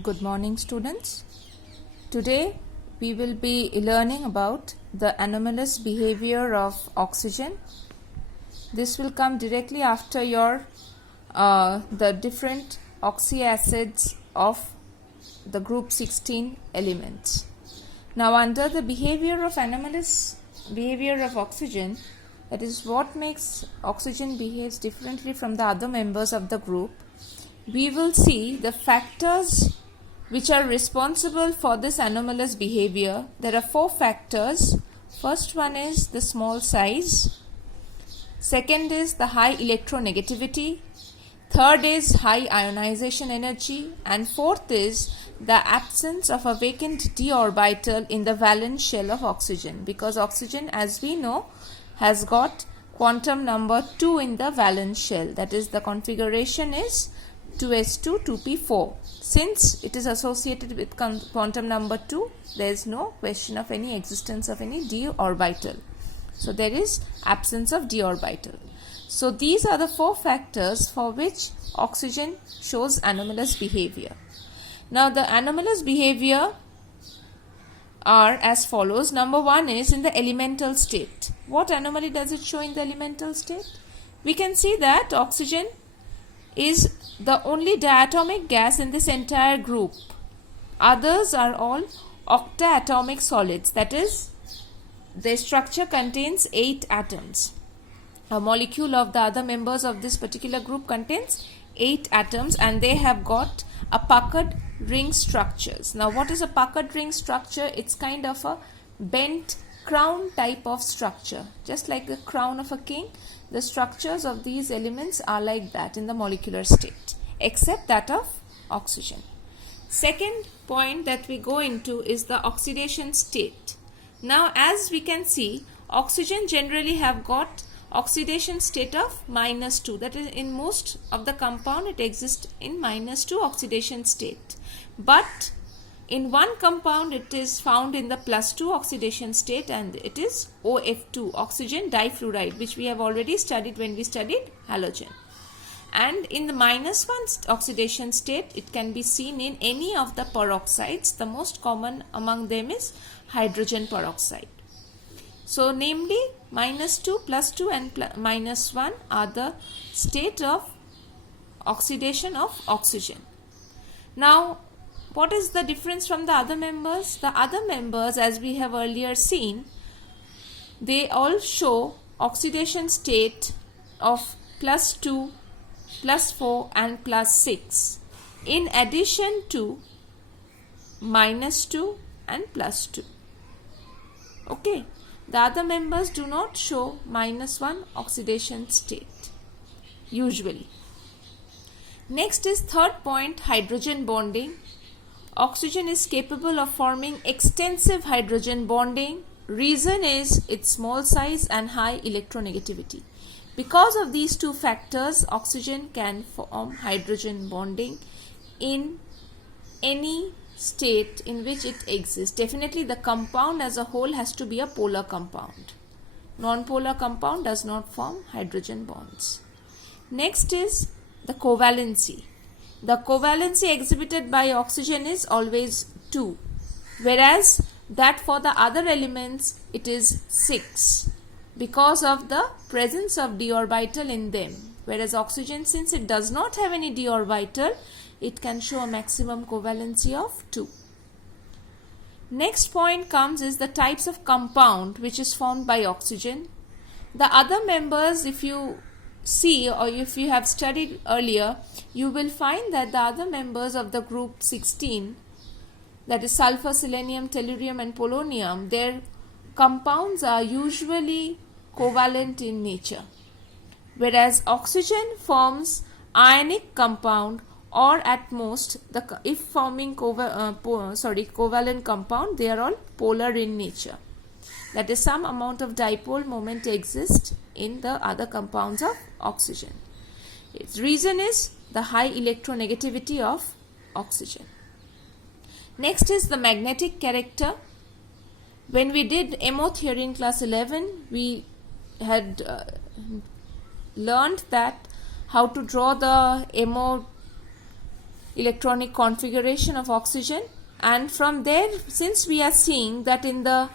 Good morning, students. Today we will be learning about the anomalous behavior of oxygen. This will come directly after your the different oxyacids of the group 16 elements. Now, under the behavior of anomalous behavior of oxygen, that is what makes oxygen behaves differently from the other members of the group, we will see the factors which are responsible for this anomalous behavior. There are 4 factors. First one is the small size. Second is the high electronegativity. Third is high ionization energy. And fourth is the absence of a vacant d orbital in the valence shell of oxygen, because oxygen, as we know, has got quantum number 2 in the valence shell. That is, the configuration is 2s2 2p4. Since it is associated with quantum number 2, there is no question of any existence of any d orbital. So there is absence of d orbital. So these are the 4 factors for which oxygen shows anomalous behavior. Now the anomalous behavior are as follows. Number 1 is in the elemental state. What anomaly does it show in the elemental state? We can see that oxygen is the only diatomic gas in this entire group. Others are all octaatomic solids. That is, their structure contains 8 atoms. A molecule of the other members of this particular group contains 8 atoms, and they have got a puckered ring structures. Now, what is a puckered ring structure? It's kind of a bent crown type of structure. Just like the crown of a king, the structures of these elements are like that in the molecular state, except that of oxygen. Second point that we go into is the oxidation state. Now, as we can see, oxygen generally have got oxidation state of -2. That is, in most of the compound it exists in -2 oxidation state. But in one compound it is found in the +2 oxidation state, and it is OF2, oxygen difluoride, which we have already studied when we studied halogen. And in the -1 oxidation state, it can be seen in any of the peroxides. The most common among them is hydrogen peroxide. So namely, -2, +2 and -1 are the state of oxidation of oxygen. Now, what is the difference from the other members? The other members, as we have earlier seen, they all show oxidation state of +2, +4 and +6, in addition to -2 and +2. Okay. The other members do not show -1 oxidation state, usually. Next is third point, hydrogen bonding. Oxygen is capable of forming extensive hydrogen bonding. Reason is its small size and high electronegativity. Because of these 2 factors, oxygen can form hydrogen bonding in any state in which it exists. Definitely the compound as a whole has to be a polar compound. Non-polar compound does not form hydrogen bonds. Next is the covalency. The covalency exhibited by oxygen is always 2, whereas that for the other elements it is 6, because of the presence of d orbital in them. Whereas oxygen, since it does not have any d orbital, it can show a maximum covalency of 2. Next point comes is the types of compound which is formed by oxygen. The other members, if you see or if you have studied earlier, you will find that the other members of the group 16, that is sulfur, selenium, tellurium and polonium, their compounds are usually covalent in nature. Whereas oxygen forms ionic compound, or at most, if forming covalent compound, they are all polar in nature. That is, some amount of dipole moment exists in the other compounds of oxygen. Its reason is the high electronegativity of oxygen. Next is the magnetic character. When we did MO theory in class 11, we had learned that how to draw the MO electronic configuration of oxygen, and from there, since we are seeing that in the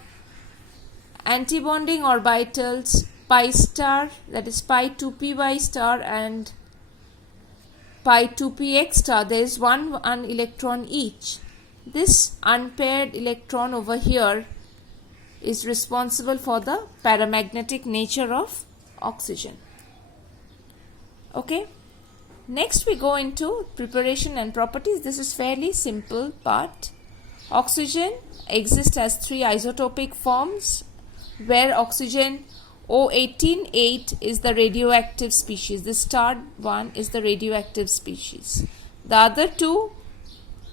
antibonding orbitals pi star, that is pi 2py star and pi 2px star, there is one electron each. This unpaired electron over here is responsible for the paramagnetic nature of oxygen. Okay. Next we go into preparation and properties. This is fairly simple part. Oxygen exists as three isotopic forms, where oxygen O18-8 is the radioactive species. The starred one is the radioactive species. The other two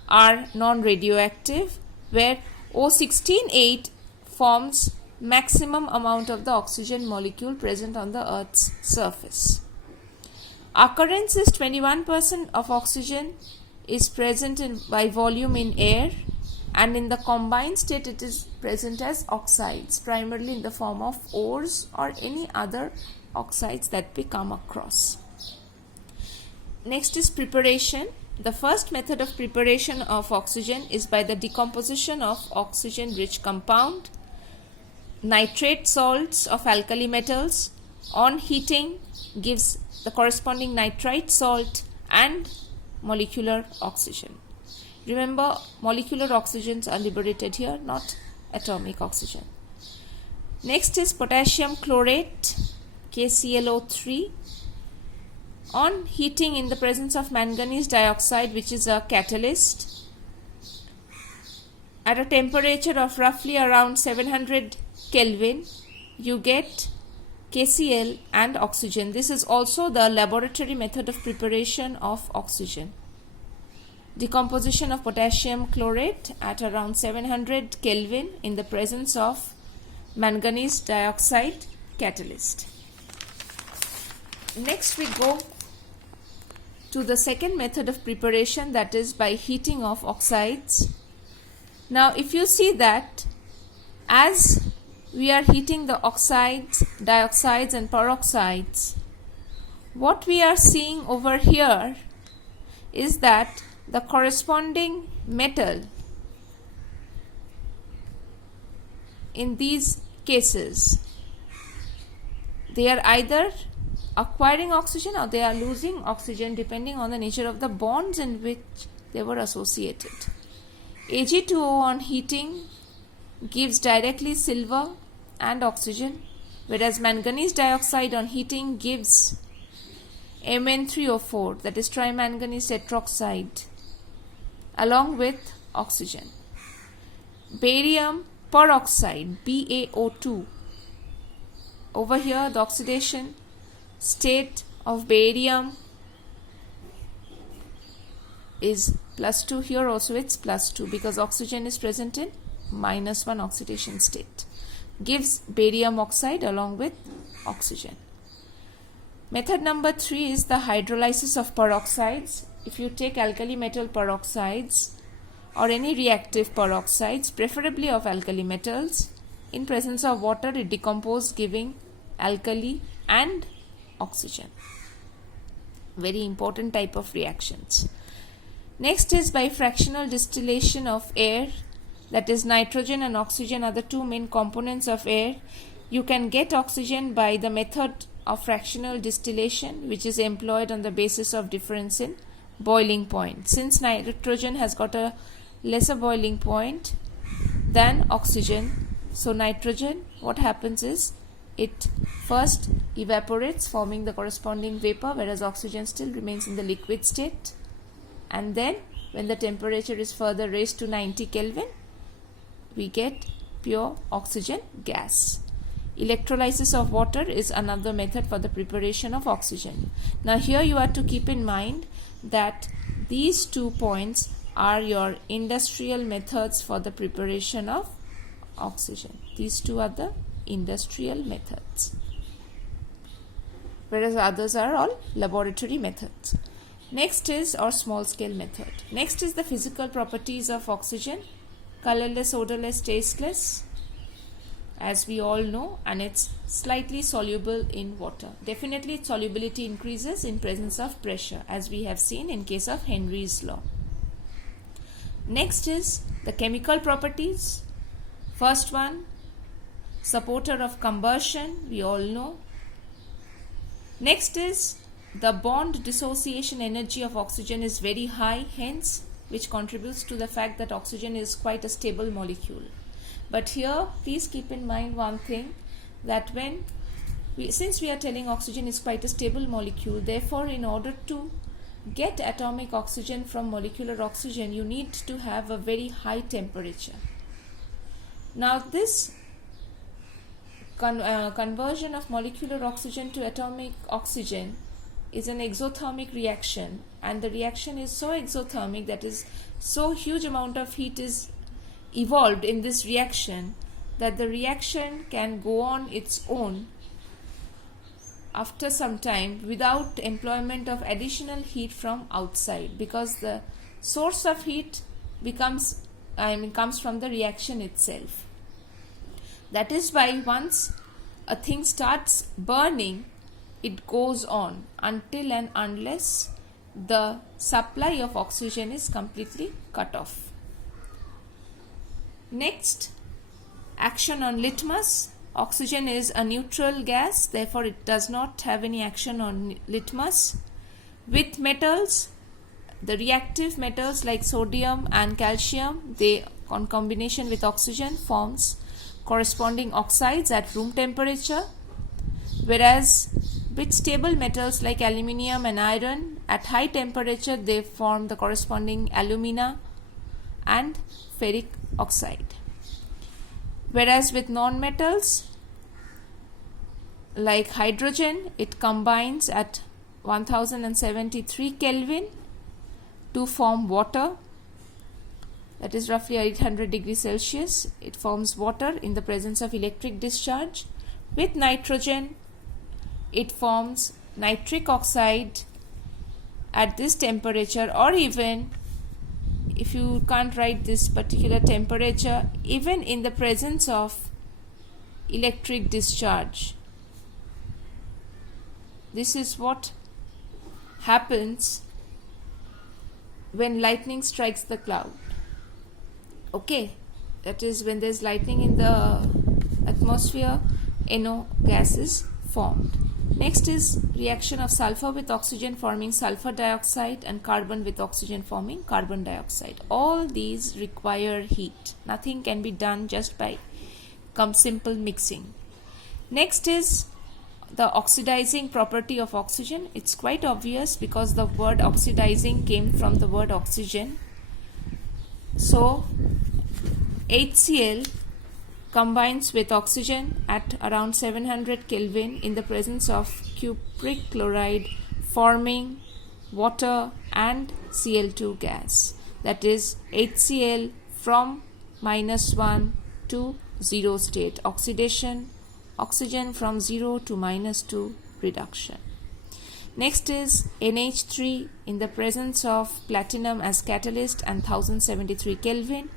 are non-radioactive, where O16-8 forms maximum amount of the oxygen molecule present on the Earth's surface. Occurrence is 21% of oxygen is present by volume in air, and in the combined state it is present as oxides, primarily in the form of ores or any other oxides that we come across. Next is preparation. The first method of preparation of oxygen is by the decomposition of oxygen-rich compound, nitrate salts of alkali metals. On heating gives the corresponding nitrite salt and molecular oxygen. Remember, molecular oxygens are liberated here, not atomic oxygen. Next is potassium chlorate, KClO3. On heating in the presence of manganese dioxide, which is a catalyst, at a temperature of roughly around 700 Kelvin, you get KCl and oxygen. This is also the laboratory method of preparation of oxygen. Decomposition of potassium chlorate at around 700 Kelvin in the presence of manganese dioxide catalyst. Next we go to the second method of preparation, that is by heating of oxides. Now if you see that as we are heating the oxides, dioxides and peroxides, what we are seeing over here is that the corresponding metal in these cases, they are either acquiring oxygen or they are losing oxygen depending on the nature of the bonds in which they were associated. Ag2O on heating gives directly silver and oxygen, whereas manganese dioxide on heating gives Mn3O4, that is trimanganese tetroxide, along with oxygen. Barium peroxide, BaO2. Over here the oxidation state of barium is +2. Here also it's +2 because oxygen is present in -1 oxidation state. Gives barium oxide along with oxygen. Method number 3 is the hydrolysis of peroxides. If you take alkali metal peroxides or any reactive peroxides, preferably of alkali metals, in presence of water it decomposes, giving alkali and oxygen. Very important type of reactions. Next is by fractional distillation of air, that is nitrogen and oxygen are the two main components of air. You can get oxygen by the method of fractional distillation, which is employed on the basis of difference in boiling point. Since nitrogen has got a lesser boiling point than oxygen, so nitrogen, what happens is it first evaporates, forming the corresponding vapor, whereas oxygen still remains in the liquid state, and then when the temperature is further raised to 90 Kelvin, we get pure oxygen gas. Electrolysis of water is another method for the preparation of oxygen. Now here you are to keep in mind that these 2 points are your industrial methods for the preparation of oxygen. These 2 are the industrial methods, whereas others are all laboratory methods. Next is our small scale method. Next is the physical properties of oxygen. Colorless, odorless, tasteless, as we all know, and it's slightly soluble in water. Definitely its solubility increases in presence of pressure, as we have seen in case of Henry's law. Next is the chemical properties. First one, supporter of combustion, we all know. Next is the bond dissociation energy of oxygen is very high, hence which contributes to the fact that oxygen is quite a stable molecule. But here please keep in mind one thing, that since we are telling oxygen is quite a stable molecule, therefore in order to get atomic oxygen from molecular oxygen, you need to have a very high temperature. Now this conversion of molecular oxygen to atomic oxygen is an exothermic reaction, and the reaction is so exothermic, that is, so huge amount of heat is evolved in this reaction that the reaction can go on its own after some time without employment of additional heat from outside, because the source of heat comes from the reaction itself. That is why once a thing starts burning, it goes on until and unless the supply of oxygen is completely cut off. Next, action on litmus. Oxygen is a neutral gas, therefore it does not have any action on litmus. With metals, the reactive metals like sodium and calcium, they on combination with oxygen forms corresponding oxides at room temperature, whereas with stable metals like aluminium and iron, at high temperature they form the corresponding alumina and ferric oxide. Whereas with non-metals like hydrogen, it combines at 1073 Kelvin to form water, that is roughly 800 degrees Celsius. It forms water in the presence of electric discharge. With nitrogen, it forms nitric oxide at this temperature, or even if you can't write this particular temperature, even in the presence of electric discharge. This is what happens when lightning strikes the cloud. Okay, that is when there is lightning in the atmosphere, NO gas is formed. Next is reaction of sulfur with oxygen forming sulfur dioxide, and carbon with oxygen forming carbon dioxide. All these require heat. Nothing can be done just by simple mixing. Next is the oxidizing property of oxygen. It's quite obvious because the word oxidizing came from the word oxygen. So HCl combines with oxygen at around 700 Kelvin in the presence of cupric chloride, forming water and Cl2 gas. That is HCl from -1 to 0 state oxidation, oxygen from 0 to -2 reduction. Next is NH3 in the presence of platinum as catalyst and 1073 Kelvin,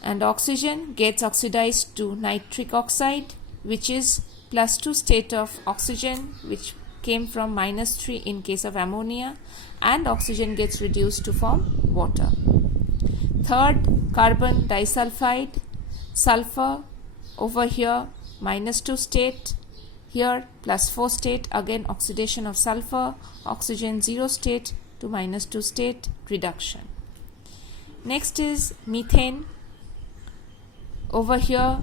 and oxygen gets oxidized to nitric oxide, which is +2 state of oxygen, which came from -3 in case of ammonia, and oxygen gets reduced to form water. Third, carbon disulfide, sulfur over here -2 state, here +4 state, again oxidation of sulfur, oxygen 0 state to -2 state reduction. Next is methane. Over here,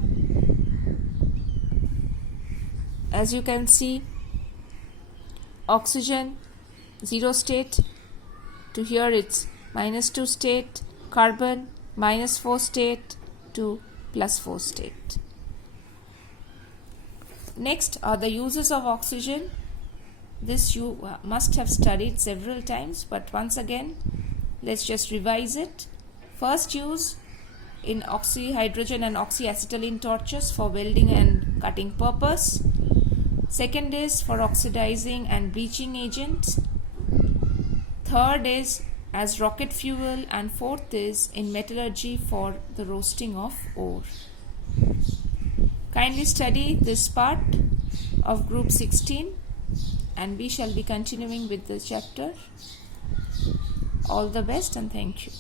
as you can see, oxygen 0 state to here it's -2 state, carbon -4 state to +4 state. Next are the uses of oxygen. This you must have studied several times, but once again let's just revise it. First use in oxyhydrogen and oxyacetylene torches for welding and cutting purpose. Second is for oxidizing and bleaching agents. Third is as rocket fuel, and fourth is in metallurgy for the roasting of ore. Kindly study this part of group 16 and we shall be continuing with the chapter. All the best and thank you.